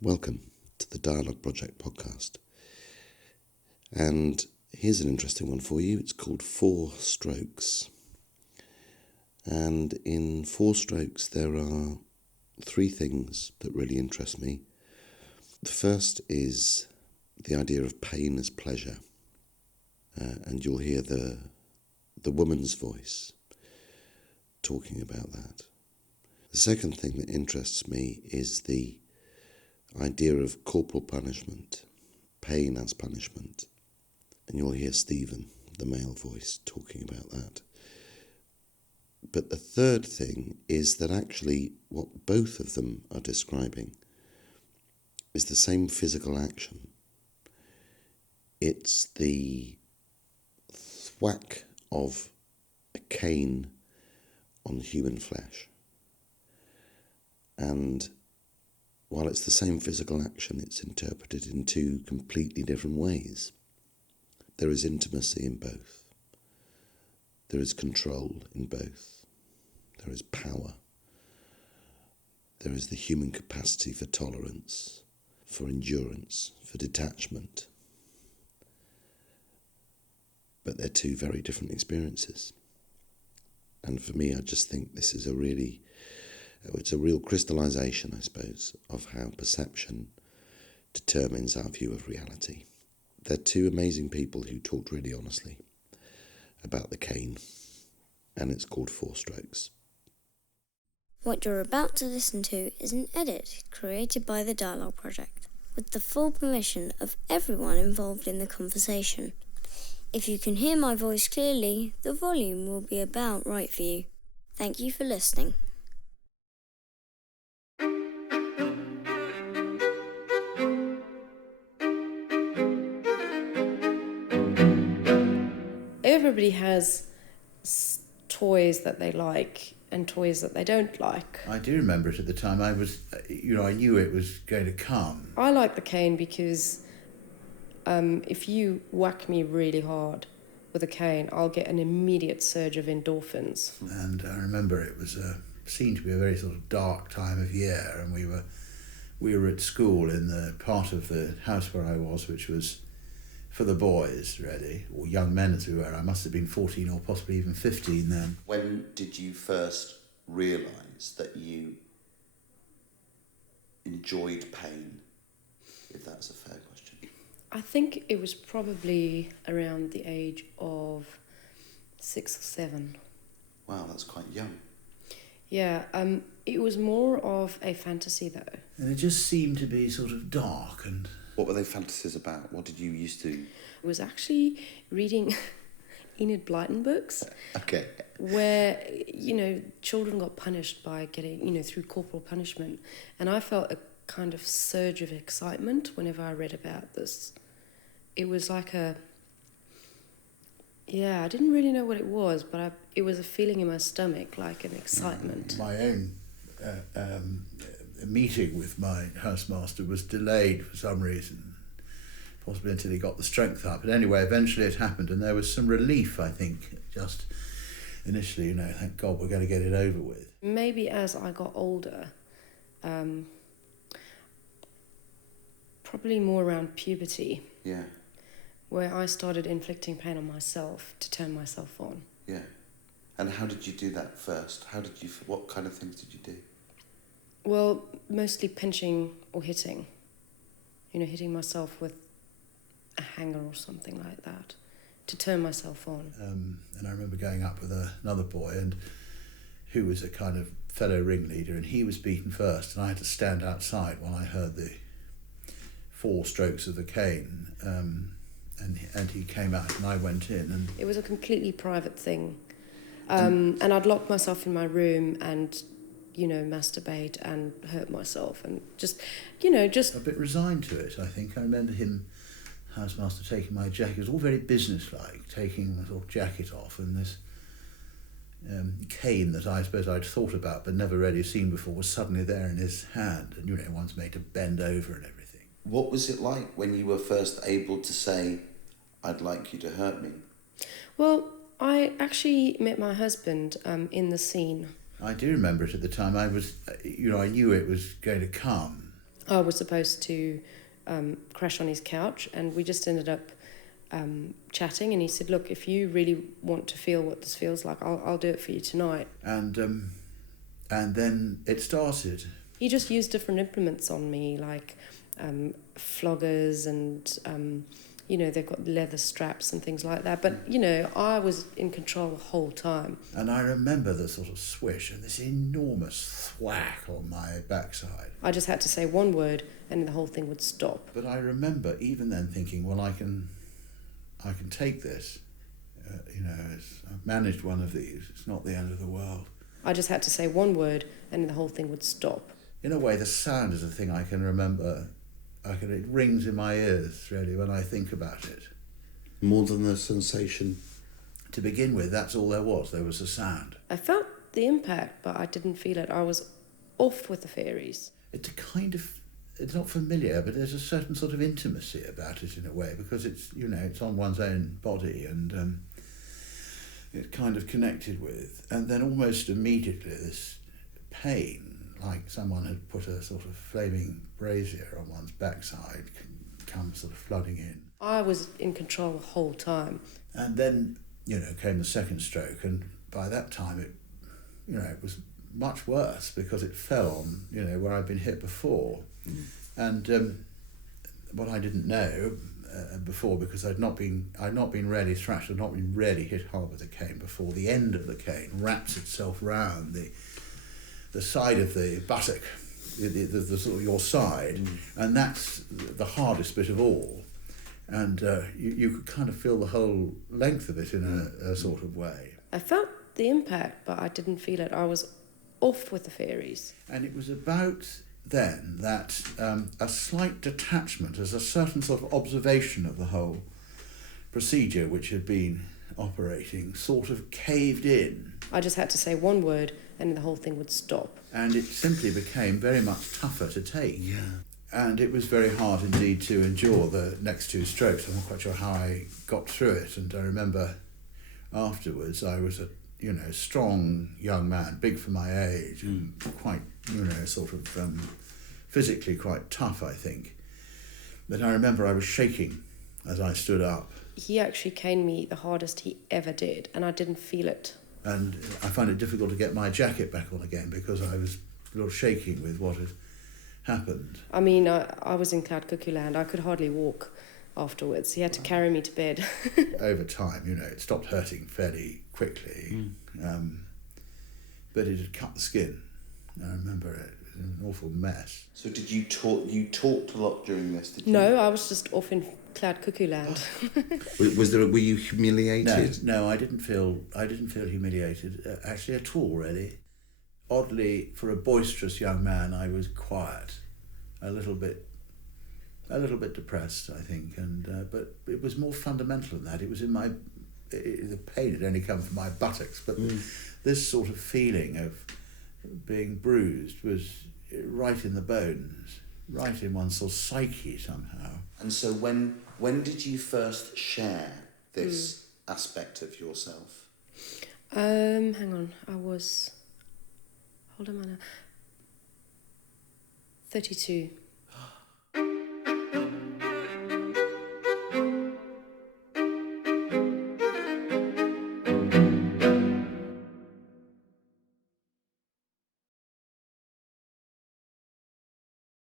Welcome to the Dialogue Project podcast. And here's an interesting one for you. It's called Four Strokes. And in Four Strokes, there are three things that really interest me. The first is the idea of pain as pleasure. And you'll hear the woman's voice talking about that. The second thing that interests me is the idea of corporal punishment, pain as punishment. And you'll hear Stephen, the male voice, talking about that. But the third thing is that actually what both of them are describing is the same physical action. It's the thwack of a cane on human flesh. And while it's the same physical action, it's interpreted in two completely different ways. There is intimacy in both. There is control in both. There is power. There is the human capacity for tolerance, for endurance, for detachment. But they're two very different experiences. And for me, I just think this is it's a real crystallization, I suppose, of how perception determines our view of reality. They're two amazing people who talked really honestly about the cane, and it's called Four Strokes. What you're about to listen to is an edit created by the Dialogue Project, with the full permission of everyone involved in the conversation. If you can hear my voice clearly, the volume will be about right for you. Thank you for listening. Everybody has toys that they like and toys that they don't like. I do remember it at the time. I knew it was going to come. I like the cane because if you whack me really hard with a cane, I'll get an immediate surge of endorphins. And I remember it was seemed to be a very sort of dark time of year, and we were at school in the part of the house where I was, which was for the boys, really, or young men as we were. I must have been 14 or possibly even 15 then. When did you first realise that you enjoyed pain, if that's a fair question? I think it was probably around the age of 6 or 7. Wow, that's quite young. Yeah, it was more of a fantasy though. And it just seemed to be sort of dark and... What were they fantasies about? What did you used to... I was actually reading Enid Blyton books. Okay. Where, children got punished by getting, through corporal punishment. And I felt a kind of surge of excitement whenever I read about this. It was like I didn't really know what it was, but it was a feeling in my stomach, like an excitement. My own meeting with my housemaster was delayed for some reason, possibly until he got the strength up. But anyway, eventually it happened, and there was some relief, I think, just initially, thank God we're going to get it over with. Maybe as I got older, probably more around puberty. Yeah. Where I started inflicting pain on myself to turn myself on. Yeah. And how did you do that first? What kind of things did you do? Well, mostly pinching or hitting. Hitting myself with a hanger or something like that to turn myself on. And I remember going up with another boy and who was a kind of fellow ringleader, and he was beaten first, and I had to stand outside while I heard the 4 strokes of the cane. And he came out and I went in. And it was a completely private thing. And I'd lock myself in my room and, masturbate and hurt myself and just... A bit resigned to it, I think. I remember him, housemaster, taking my jacket. It was all very businesslike, taking my sort of jacket off, and this cane that I suppose I'd thought about but never really seen before was suddenly there in his hand, and, one's made to bend over and everything. What was it like when you were first able to say, I'd like you to hurt me? Well, I actually met my husband in the scene. I do remember it at the time. I knew it was going to come. I was supposed to crash on his couch, and we just ended up chatting, and he said, look, if you really want to feel what this feels like, I'll do it for you tonight. And then it started. He just used different implements on me, like floggers and, they've got leather straps and things like that. But, I was in control the whole time. And I remember the sort of swish and this enormous thwack on my backside. I just had to say one word and the whole thing would stop. But I remember even then thinking, well, I can take this. I've managed one of these. It's not the end of the world. I just had to say one word and the whole thing would stop. In a way, the sound is a thing I can remember. It rings in my ears, really, when I think about it. More than the sensation? To begin with, that's all there was. There was a sound. I felt the impact, but I didn't feel it. I was off with the fairies. It's not familiar, but there's a certain sort of intimacy about it in a way, because it's on one's own body, and it's kind of connected with. And then almost immediately this pain, like someone had put a sort of flaming brazier on one's backside, comes sort of flooding in. I was in control the whole time. And then, came the second stroke, and by that time it was much worse, because it fell on, where I'd been hit before. Mm. And what I didn't know before, because I'd not been really thrashed, I'd not been really hit hard with the cane before, the end of the cane wraps itself round the side of the buttock, the sort of your side, and that's the hardest bit of all. And you could kind of feel the whole length of it in a sort of way. I felt the impact, but I didn't feel it. I was off with the fairies. And it was about then that a slight detachment, as a certain sort of observation of the whole procedure which had been operating, sort of caved in. I just had to say one word and the whole thing would stop. And it simply became very much tougher to take. Yeah. And it was very hard indeed to endure the next two strokes. I'm not quite sure how I got through it. And I remember afterwards I was a strong young man, big for my age, and quite, sort of physically quite tough, I think. But I remember I was shaking as I stood up. He actually caned me the hardest he ever did, and I didn't feel it. And I found it difficult to get my jacket back on again, because I was a little shaking with what had happened. I mean, I was in Cloud Cuckoo Land. I could hardly walk afterwards. He had to carry me to bed. Over time, it stopped hurting fairly quickly, but it had cut the skin. I remember it was an awful mess. So did you talk? You talked a lot during this, did you? No, I was just off in Cloud Cuckoo Land. Were you humiliated? No, I didn't feel humiliated actually at all, really. Oddly, for a boisterous young man, I was quiet, a little bit depressed, I think, and but it was more fundamental than that. It was in the pain had only come from my buttocks, but this sort of feeling of being bruised was right in the bones, right in one's sort of psyche somehow. And so when did you first share this aspect of yourself? Hang on, hold on a minute. 32.